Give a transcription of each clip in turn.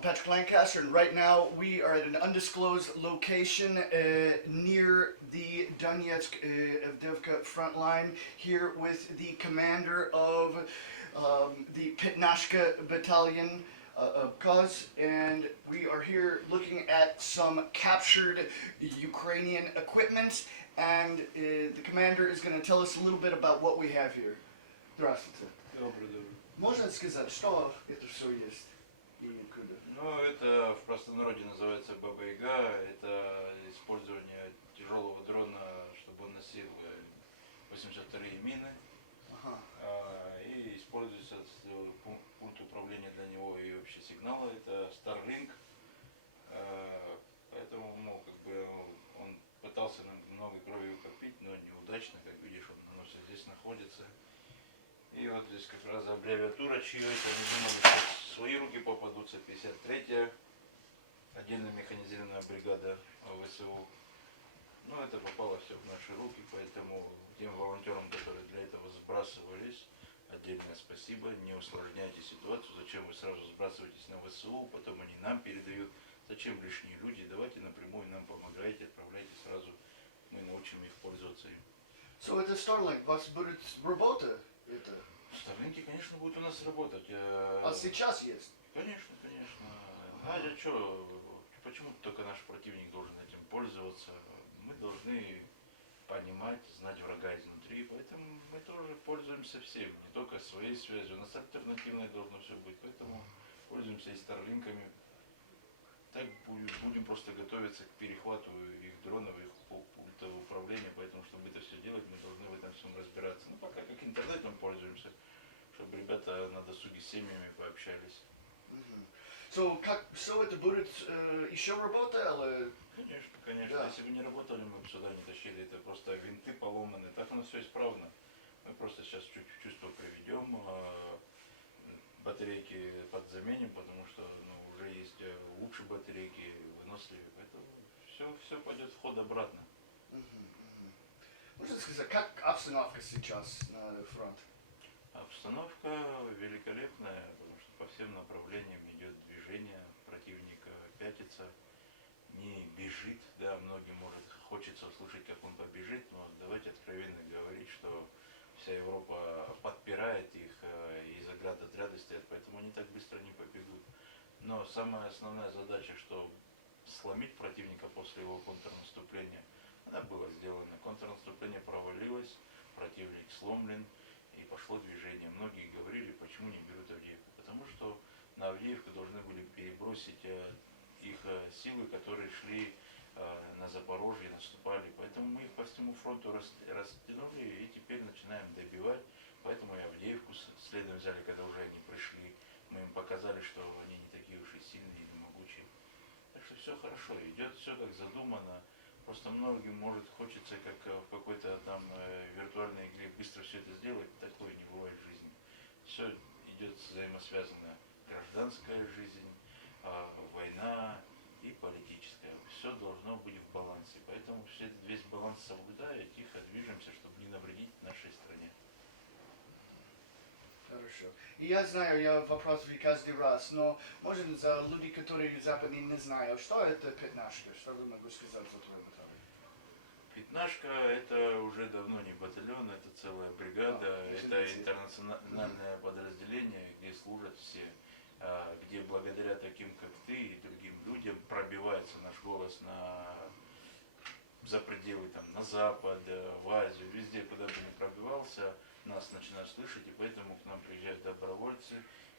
I'm Patrick Lancaster, and right now we are at an undisclosed location near the Donetsk Avdeevka Frontline, here with the commander of the Pitnashka Battalion cause, and we are here looking at some captured Ukrainian equipment, and the commander is going to tell us a little bit about what we have here. Здравствуйте. Можно сказать, что это все есть? Ну, это в простонародье называется Баба-Яга. Это использование тяжелого дрона, чтобы он носил 82-е мины. И используется пульт управления для него и вообще сигнала. Это StarLink. Поэтому, он пытался нам много крови укопить, но неудачно, как видишь, оно все здесь находится. И вот здесь как раз аббревиатура чья-то, не думали, что свои руки попадутся, 53-я, отдельная механизированная бригада ВСУ. Но это попало все в наши руки, поэтому тем волонтерам, которые для этого сбрасывались, отдельное спасибо. Не усложняйте ситуацию, зачем вы сразу сбрасываетесь на ВСУ, потом они нам передают. Зачем лишние люди, давайте напрямую нам помогайте, отправляйте сразу, мы научим их пользоваться им. So это StarLink, у вас будет работа? Это... StarLink, конечно, будет у нас работать. А сейчас есть? Конечно, конечно. А что, почему только наш противник должен этим пользоваться? Мы должны понимать, знать врага изнутри, поэтому мы тоже пользуемся всем, не только своей связью. У нас альтернативное должно все быть, поэтому пользуемся и StarLink'ами. Так будем просто готовиться к перехвату их дронов, их пультов управления, поэтому, чтобы это все делать, мы должны в этом всем разбираться. Ну, пока как интернетом пользуемся, чтобы ребята на досуге с семьями пообщались. So, все это будет еще работа, или... Конечно, конечно. Да. Если бы не работали, мы бы сюда не тащили. Это просто винты поломаны. Так оно все исправно. Мы просто сейчас чуть в чувство приведем, батарейки подзаменим, потому что уже есть лучшие батарейки, выносливые. Поэтому все пойдет в ход обратно. Можно сказать, как обстановка сейчас на фронте? Обстановка великолепная, потому что по всем направлениям идет движение, противник пятится, не бежит, да, многим хочется услышать, как он побежит, но давайте откровенно говорить, что вся Европа подпирает их, и заградотряды стоят, поэтому они так быстро не побегут. Но самая основная задача, что сломить противника после его контрнаступления, она была сделана. Контрнаступление провалилось, противник сломлен, и пошло движение. Многие говорили, почему не берут Авдеевку. Потому что на Авдеевку должны были перебросить их силы, которые шли на Запорожье, наступали. Поэтому мы их по всему фронту растянули и теперь начинаем добивать. Поэтому и Авдеевку следом взяли, когда уже они пришли. Мы им показали, что они не такие уж и сильные и могучие. Так что все хорошо, идет все как задумано. Просто многим, может, хочется, как в какой-то там виртуальной игре, быстро все это сделать. Такое не бывает в жизни. Все идет взаимосвязано. Гражданская жизнь, война и политическая. Все должно быть в балансе. Поэтому весь баланс соблюдая, тихо движемся, чтобы не навредить нашей стране. Хорошо. И я знаю, я вопрос каждый раз, но может за люди, которые западные не знают, что это Питнашка, что вы могу сказать за твою баталию? Питнашка это уже давно не батальон, это целая бригада, это интернациональное подразделение, где служат все, где благодаря таким как ты и другим людям пробивается наш голос за пределы там, на Запад, в Азию, везде, куда бы ни пробивался, нас начинают слышать, и поэтому к нам приезжают добровольцы.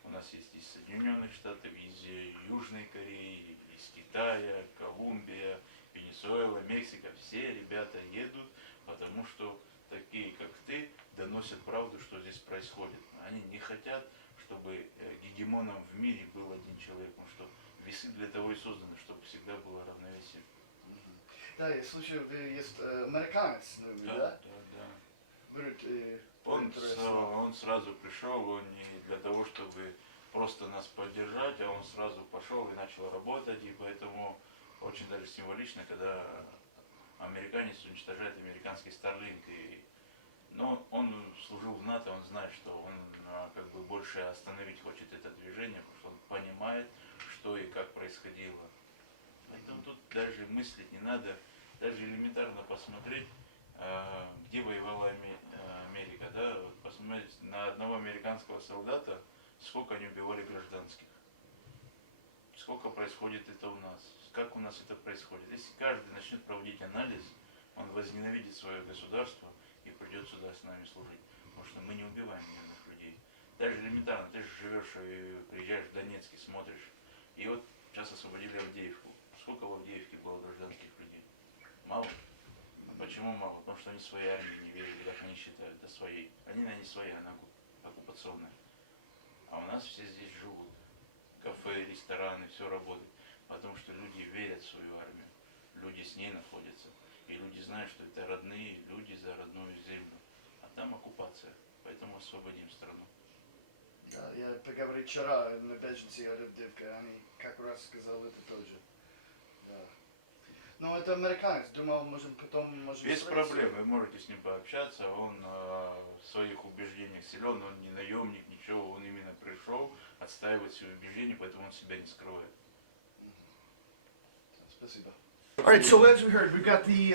У нас есть из Соединенных Штатов, из Южной Кореи, из Китая, Колумбия, Венесуэла, Мексика. Все ребята едут, потому что такие, как ты, доносят правду, что здесь происходит. Они не хотят, чтобы гегемоном в мире был один человек, потому что весы для того и созданы, чтобы всегда было равновесие. Да, я слышал, есть американец, да? Он сразу пришел, он не для того, чтобы просто нас поддержать, а он сразу пошел и начал работать, и поэтому очень даже символично, когда американец уничтожает американский StarLink. Но он служил в НАТО, он знает, что он как бы больше остановить хочет это движение, потому что он понимает, что и как происходило. Поэтому тут даже мыслить не надо, даже элементарно посмотреть, где воевала Америка, да, вот посмотреть на одного американского солдата, сколько они убивали гражданских, сколько происходит это у нас, как у нас это происходит. Если каждый начнет проводить анализ, он возненавидит свое государство и придет сюда с нами служить, потому что мы не убиваем мирных людей. Даже элементарно, ты же живешь и приезжаешь в Донецк и смотришь, и вот сейчас освободили Авдеевку. Сколько в Авдеевке было гражданских людей? Мало. Почему мало? Потому что они своей армии не верили, как они считают, до своей. Они не свои, она оккупационная. А у нас все здесь живут. Кафе, рестораны, все работает. Потому что люди верят в свою армию. Люди с ней находятся. И люди знают, что это родные люди за родную землю. А там оккупация. Поэтому освободим страну. Да, я поговорил вчера на беженце Авдеевка, они как раз сказали это тоже. Да. Ну, это американец, думал, можем Без проблем, вы можете с ним пообщаться, он в своих убеждениях силен, он не наемник, ничего, он именно пришел отстаивать свои убеждения, поэтому он себя не скрывает. Спасибо. All right, so as we heard, we've got the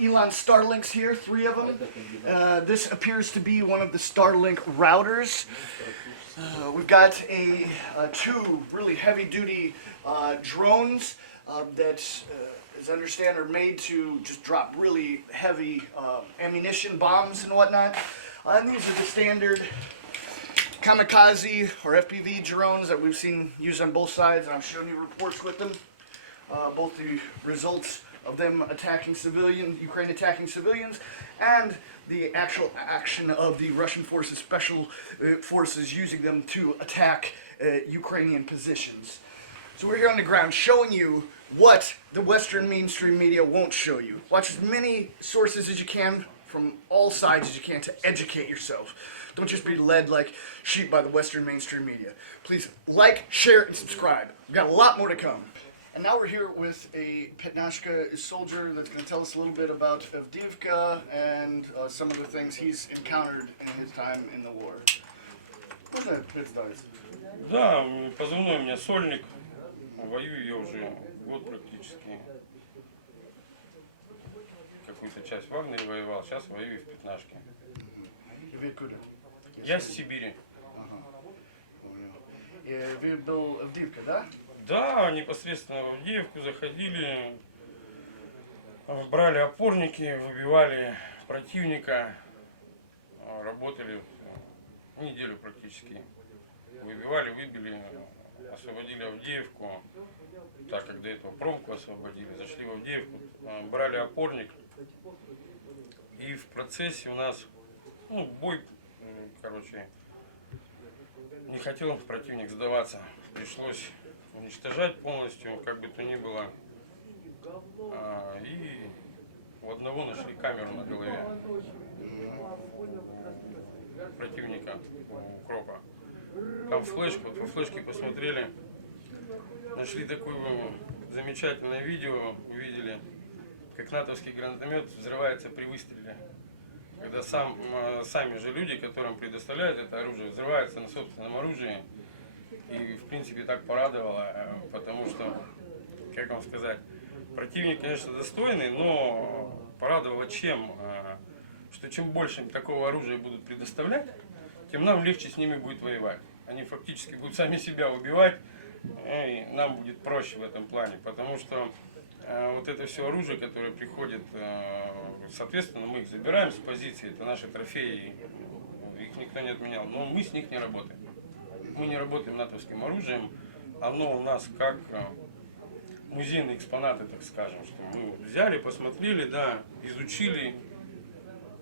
Elon StarLinks here, 3 of them. This appears to be one of the StarLink routers. We've got 2 really heavy-duty drones that, as I understand, are made to just drop really heavy ammunition, bombs, and whatnot. And these are the standard kamikaze or FPV drones that we've seen used on both sides, and I'm showing you reports with them. Both the results of them attacking civilians, Ukraine attacking civilians, and the actual action of the Russian forces, special forces using them to attack Ukrainian positions. So we're here on the ground showing you what the Western mainstream media won't show you. Watch as many sources as you can from all sides as you can to educate yourself. Don't just be led like sheep by the Western mainstream media. Please like, share, and subscribe. We've got a lot more to come. And now we're here with a Petnashka soldier that's going to tell us a little bit about Avdeevka and some of the things he's encountered in his time in the war. Можно представиться? Да, позывной у меня Сольник. Воюю я уже год практически. Какую-то часть в Вагнере воевал, сейчас воюю в Пятнашке. Вы откуда? Я с Сибири. Ага, понял. И вы был Авдеевка, да? Да, непосредственно в Авдеевку заходили, брали опорники, выбивали противника, работали неделю практически. Выбивали, выбили, освободили Авдеевку, так как до этого промку освободили, зашли в Авдеевку, брали опорник. И в процессе у нас, бой, не хотел противник сдаваться, пришлось уничтожать полностью, как бы то ни было. И у одного нашли камеру на голове противника, укропа. Там флешку, вот во флешке посмотрели, нашли такое замечательное видео, увидели, как натовский гранатомет взрывается при выстреле. Когда сами же люди, которым предоставляют это оружие, взрываются на собственном оружии. И в принципе так порадовало, потому что, как вам сказать, противник, конечно, достойный, но порадовало чем? Что чем больше такого оружия будут предоставлять, тем нам легче с ними будет воевать. Они фактически будут сами себя убивать, и нам будет проще в этом плане, потому что вот это все оружие, которое приходит, соответственно, мы их забираем с позиции, это наши трофеи, их никто не отменял, но мы с них не работаем. Мы не работаем натовским оружием, оно у нас как музейные экспонаты, так скажем, что мы взяли, посмотрели, да, изучили,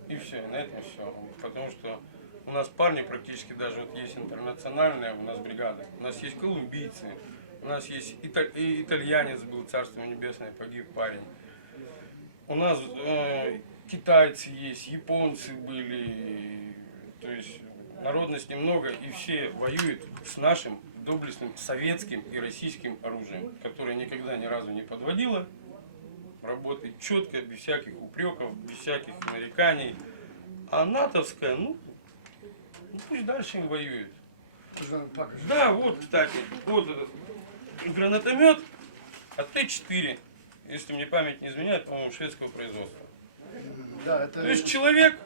и все, на этом все. Потому что у нас парни практически даже вот есть интернациональная у нас бригада, у нас есть колумбийцы, у нас есть итальянец был, царство небесное, погиб парень. У нас китайцы есть, японцы были, то есть народность немного, и все воюют с нашим доблестным советским и российским оружием, которое никогда ни разу не подводило, работает четко, без всяких упреков, без всяких нареканий. А натовская, пусть дальше им воюют. Да, вот, кстати, вот этот гранатомет АТ-4, если мне память не изменяет, по-моему, шведского производства. Да, это... То есть человек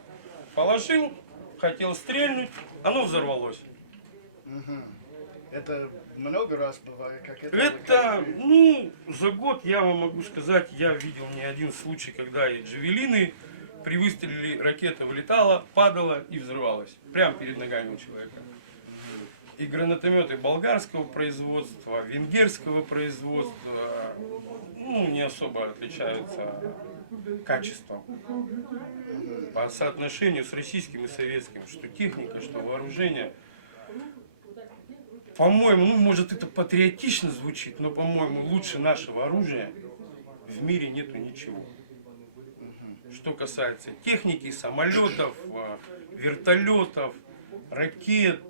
положил, хотел стрельнуть, оно взорвалось. Это много раз бывает, как это? Это, ну, за год я вам могу сказать, я видел не один случай, когда и джавелины при выстреле ракета вылетала, падала и взрывалась. Прямо перед ногами у человека. И гранатометы болгарского производства, венгерского производства, ну, не особо отличаются качеством. По соотношению с российским и советским, что техника, что вооружение. По-моему, ну, может, это патриотично звучит, но, по-моему, лучше нашего оружия в мире нету ничего. Что касается техники, самолетов, вертолетов, ракет,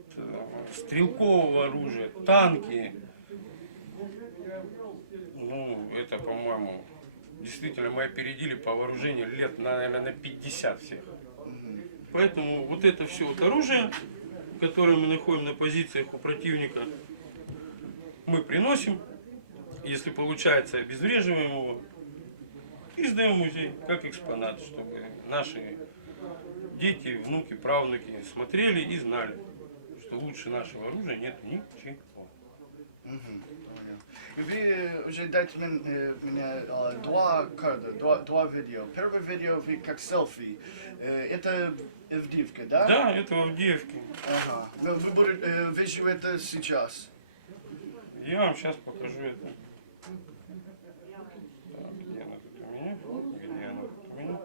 стрелкового оружия, танки. Ну, это, по-моему, действительно мы опередили по вооружению лет, наверное, на 50 всех. Поэтому вот это все вот оружие, которое мы находим на позициях у противника, мы приносим, если получается, обезвреживаем его и сдаем в музей как экспонат, чтобы наши дети, внуки, правнуки смотрели и знали, что лучше нашего оружия нет ничего. Вы уже дайте мне два видео. Первое видео вы как селфи. Это Авдеевка, да? Да, это в Авдеевке. Ага. Вы будете вижу это сейчас. Я вам сейчас покажу это. Так, где она тут у меня? Где она тут у меня?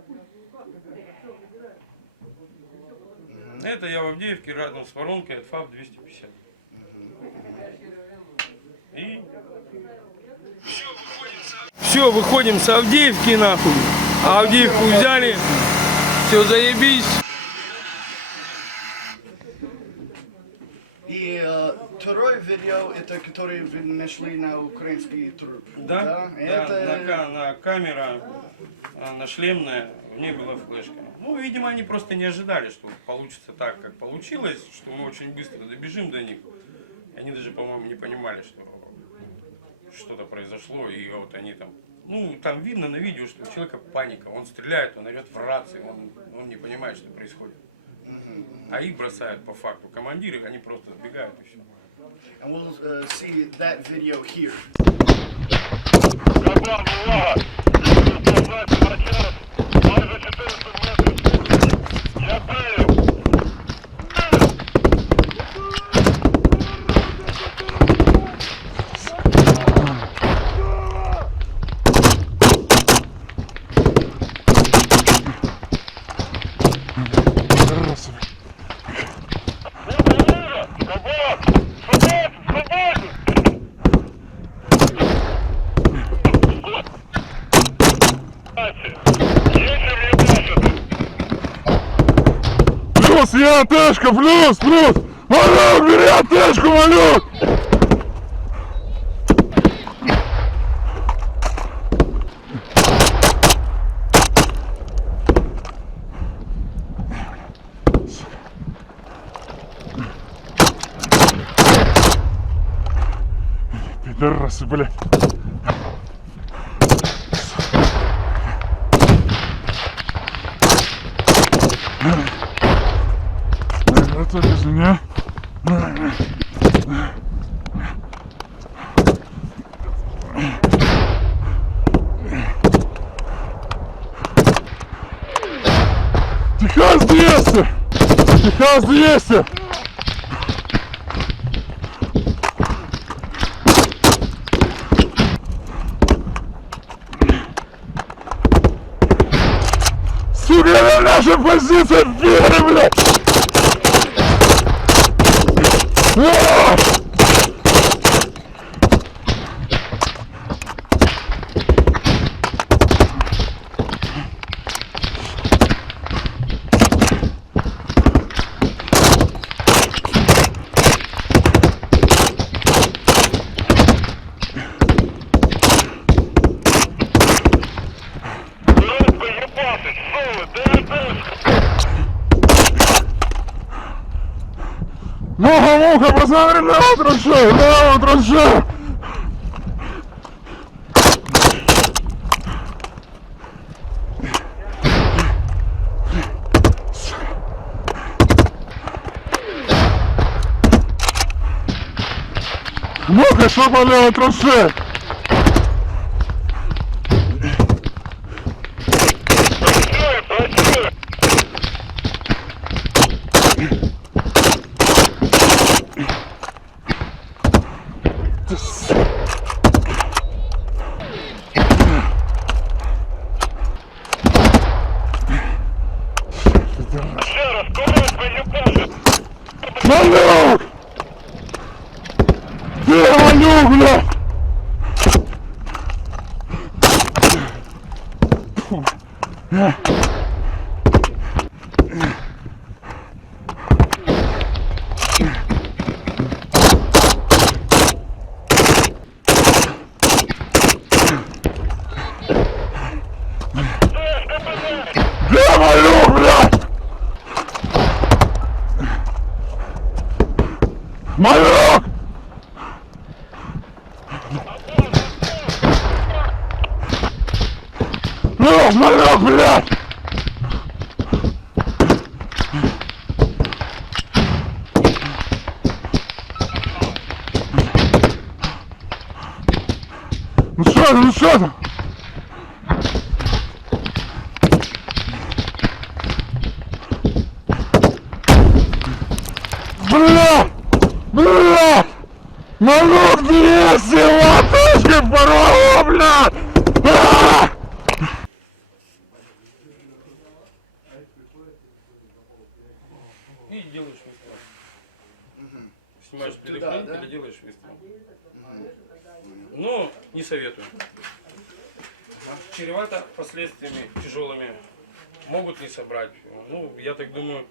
Это я в Авдеевке рядом с воронкой от ФАП 250. И все, выходим с Авдеевки нахуй. А Авдеевку взяли. Все, заебись. И второе видео, это которое вы нашли на украинский труп. Да, Это... да, на камера, на шлемная, в ней была флешка. Ну, видимо, они просто не ожидали, что получится так, как получилось, что мы очень быстро добежим до них. И они даже, по-моему, не понимали, что что-то произошло, и вот они там, ну, там видно на видео, что у человека паника, он стреляет, он орет в рации, он не понимает, что происходит. А их бросают по факту командиры, они просто сбегают и все. And we'll see that video here. Плюс, я АТшка, плюс! Малюк, бери АТшку, малюк! Пидорасы, блядь! Это без меня. Техас 200! Техас 200! Сука, на наша позиция в вере, блядь! Муха, посмотри, левую траншею! Муха, что по левой траншее? Малюк! Где Малюк, бля? Где Малюк, бля? Малюк! Малюк, блядь! Ну что там? Блядь! Малюк, 200 латышки порвало, блядь! И делаешь выстрел. Снимаешь предохранитель и делаешь выстрел. Но не советую. Чревато последствиями тяжелыми. Могут ли собрать? Ну, я так думаю,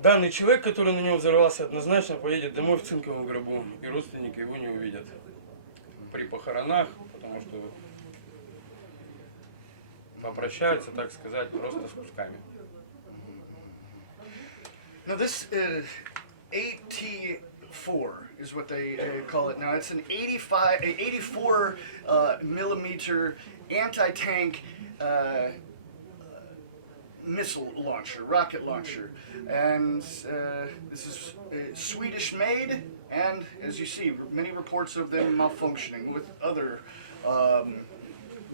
данный человек, который на него взорвался, однозначно поедет домой в цинковом гробу, и родственники его не увидят при похоронах, потому что попрощаются, так сказать, просто с кусками. Now this AT-4 is what they call it now. It's an 84 millimeter anti-tank missile launcher, rocket launcher, and this is Swedish made, and as you see, many reports of them malfunctioning with other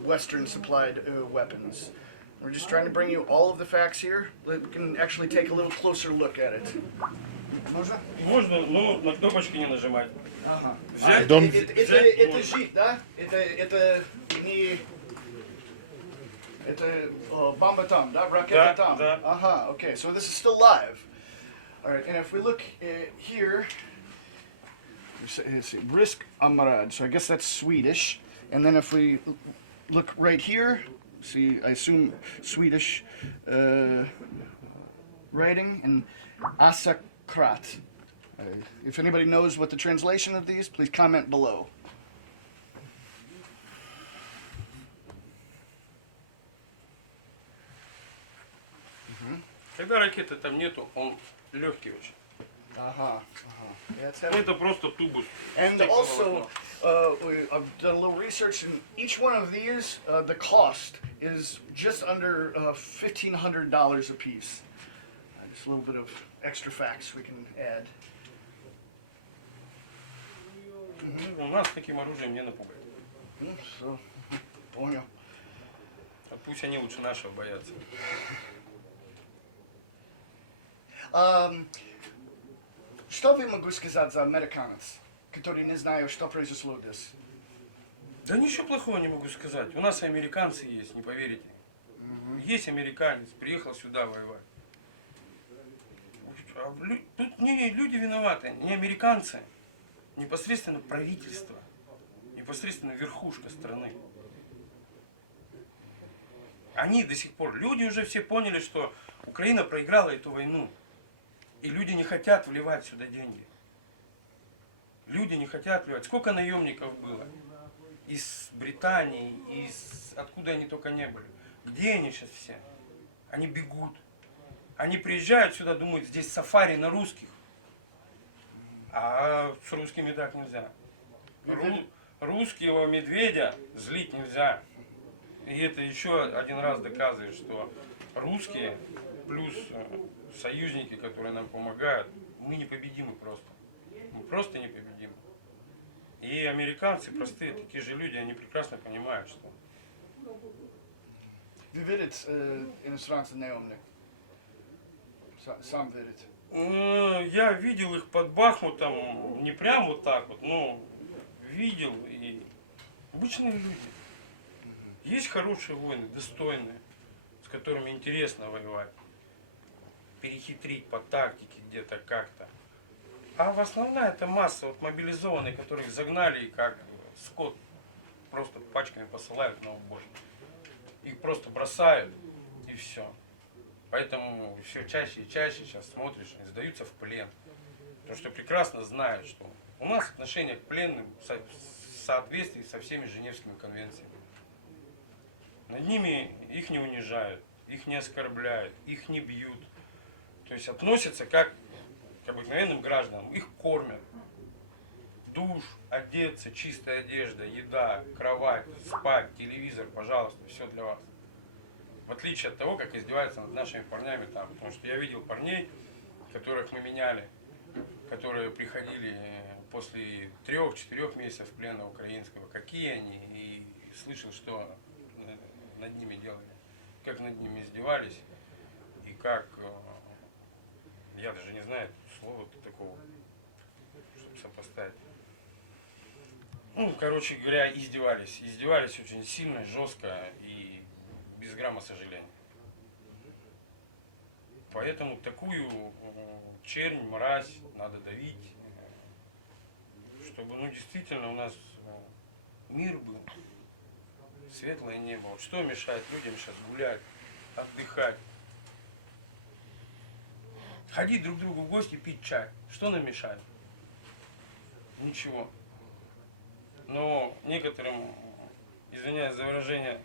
Western supplied weapons. We're just trying to bring you all of the facts here. We can actually take a little closer look at it. Можно? Можно, но на кнопочки не нажимать. Ага. Взять, Это жид, да? Это не... Это бомба там, да? Ракета там? Да. Ага, okay, so this is still live. Alright, and if we look here, it's Risk Amrad, so I guess that's Swedish. And then if we look right here, see, I assume Swedish writing, and Asakrat. If anybody knows what the translation of these, please comment below. Когда ракеты там нету, он легкий очень. Yeah, Это просто тубус. and also, I've done a little research, and each one of these, the cost is just under $1,500 a piece. Just a little bit of extra facts we can add. У нас таким оружием не напугать. So, понял. А пусть они лучше нашего боятся. Что вы могу сказать за американец, который не знает, что произошло здесь? Да ничего плохого не могу сказать. У нас и американцы есть, не поверите. Есть американец, приехал сюда воевать. Тут не люди виноваты, не американцы. Непосредственно правительство. Непосредственно верхушка страны. Они до сих пор, люди уже все поняли, что Украина проиграла эту войну. И люди не хотят вливать сюда деньги. Люди не хотят вливать. Сколько наемников было? Из Британии, откуда они только не были. Где они сейчас все? Они бегут. Они приезжают сюда, думают, здесь сафари на русских. А с русскими так нельзя. Русского медведя злить нельзя. И это еще один раз доказывает, что русские плюс союзники, которые нам помогают, мы непобедимы просто. Мы просто непобедимы. И американцы, простые такие же люди, они прекрасно понимают, что... Wie верит иностранцы наемник? Сам верит. Я видел их под Бахмутом, не прям вот так вот, но видел. И обычные люди. Есть хорошие воины, достойные, с которыми интересно воевать. Перехитрить по тактике где-то как-то. А в основном это масса вот мобилизованных, которых загнали и как скот просто пачками посылают на убой. Их просто бросают и все. Поэтому все чаще и чаще сейчас смотришь, они сдаются в плен. Потому что прекрасно знают, что у нас отношение к пленным в соответствии со всеми Женевскими конвенциями. Над ними их не унижают, их не оскорбляют, их не бьют. То есть относятся как к обыкновенным гражданам. Их кормят. Душ, одеться, чистая одежда, еда, кровать, спать, телевизор, пожалуйста, все для вас. В отличие от того, как издеваются над нашими парнями там. Потому что я видел парней, которых мы меняли, которые приходили после 3-4 месяцев плена украинского. Какие они, и слышал, что над ними делали. Как над ними издевались, и как, я даже не знаю слова такого, чтобы сопоставить. Ну, короче говоря, издевались. Издевались очень сильно, жестко и без грамма сожаления. Поэтому такую чернь, мразь надо давить, чтобы, ну, действительно у нас мир был, светлое небо. Вот что мешает людям сейчас гулять, отдыхать? Ходить друг к другу в гости, пить чай. Что нам мешает? Ничего. Но некоторым, извиняюсь за выражение,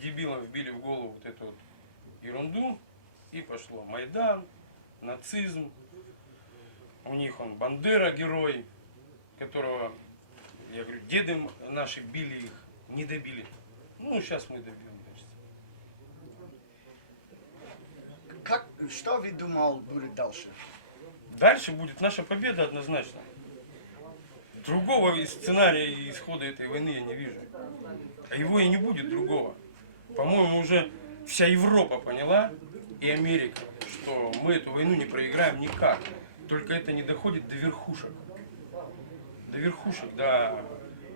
дебилам вбили в голову вот эту вот ерунду, и пошло Майдан, нацизм. У них он Бандера герой, которого, я говорю, деды наши били их, не добили. Ну, сейчас мы добьем, кажется. Что вы думал будет дальше? Дальше будет наша победа однозначно. Другого сценария исхода этой войны я не вижу. А его и не будет другого. По-моему, уже вся Европа поняла, и Америка, что мы эту войну не проиграем никак. Только это не доходит до верхушек. До верхушек, до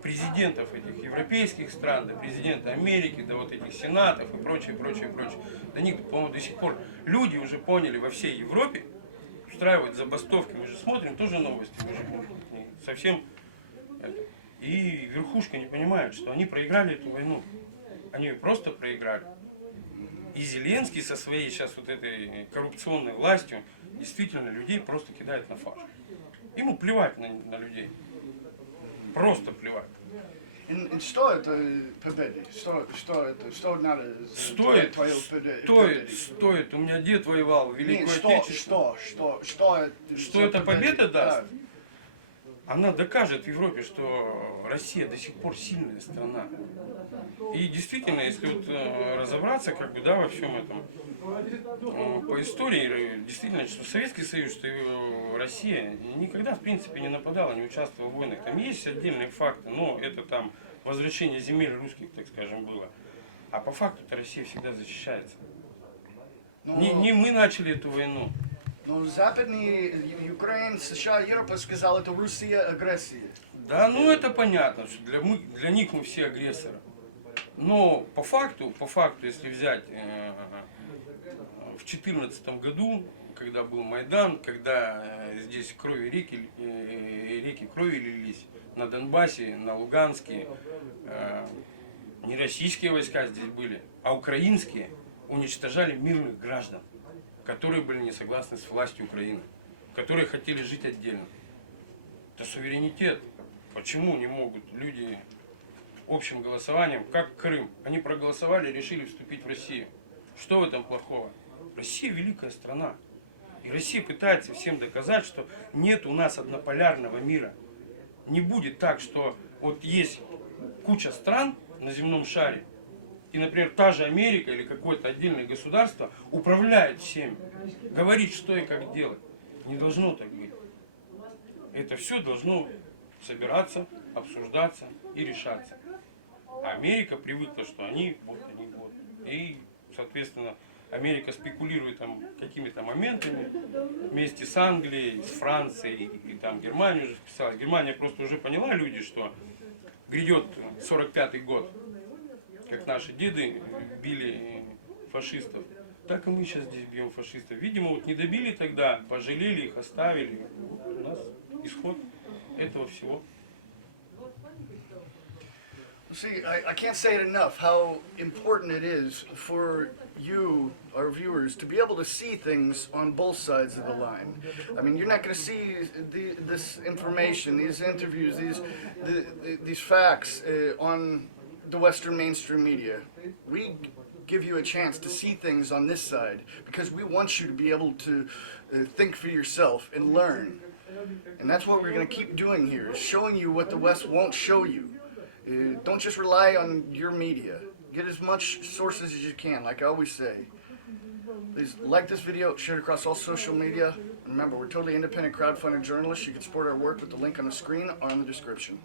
президентов этих европейских стран, до президента Америки, до вот этих сенатов и прочее, прочее, прочее. До них, по-моему, до сих пор люди уже поняли во всей Европе, устраивают забастовки. Мы же смотрим тоже новости, мы же совсем... И верхушка не понимает, что они проиграли эту войну. Они ее просто проиграли. И Зеленский со своей сейчас вот этой коррупционной властью действительно людей просто кидает на фарш. Ему плевать на людей. Просто плевать. И что это победа? Что это? Что надо Стоит, твою стоит. У меня дед воевал в Великую Отечественную. Что это победа даст? Она докажет в Европе, что Россия до сих пор сильная страна. И действительно, если вот разобраться, как бы, да, во всем этом, по истории, действительно, что Советский Союз, что Россия никогда, в принципе, не нападала, не участвовала в войнах. Там есть отдельные факты, но это там возвращение земель русских, так скажем, было. А по факту-то Россия всегда защищается. Не мы начали эту войну. Но западные, Украина, США, Европа сказала, это Россия агрессия. Да, ну это понятно, что для них мы все агрессоры. Но по факту, если взять в 2014 году, когда был Майдан, когда здесь реки крови лились на Донбассе, на Луганске, не российские войска здесь были, а украинские уничтожали мирных граждан, которые были не согласны с властью Украины, которые хотели жить отдельно. Это суверенитет. Почему не могут люди общим голосованием, как Крым? Они проголосовали и решили вступить в Россию. Что в этом плохого? Россия великая страна. И Россия пытается всем доказать, что нет у нас однополярного мира. Не будет так, что вот есть куча стран на земном шаре, и, например, та же Америка или какое-то отдельное государство управляет всеми, говорит, что и как делать. Не должно так быть. Это все должно собираться, обсуждаться и решаться. А Америка привыкла, что они вот. И, соответственно, Америка спекулирует там какими-то моментами вместе с Англией, с Францией и там Германия уже вписалась. Германия просто уже поняла, люди, что грядет 45-й год, как наши деды били фашистов. Так и мы сейчас здесь бьем фашистов. Видимо, вот не добили тогда, пожалели их, оставили. У нас исход этого всего. See, I can't say it enough how important it is for you, our viewers, to be able to see things on both sides of the line. I mean, you're not going to see this information, these interviews, these facts on the Western mainstream media. We give you a chance to see things on this side because we want you to be able to think for yourself and learn. And that's what we're going to keep doing here, is showing you what the West won't show you. Don't just rely on your media. Get as much sources as you can, like I always say. Please like this video, share it across all social media. Remember, we're totally independent crowdfunded journalists. You can support our work with the link on the screen or in the description.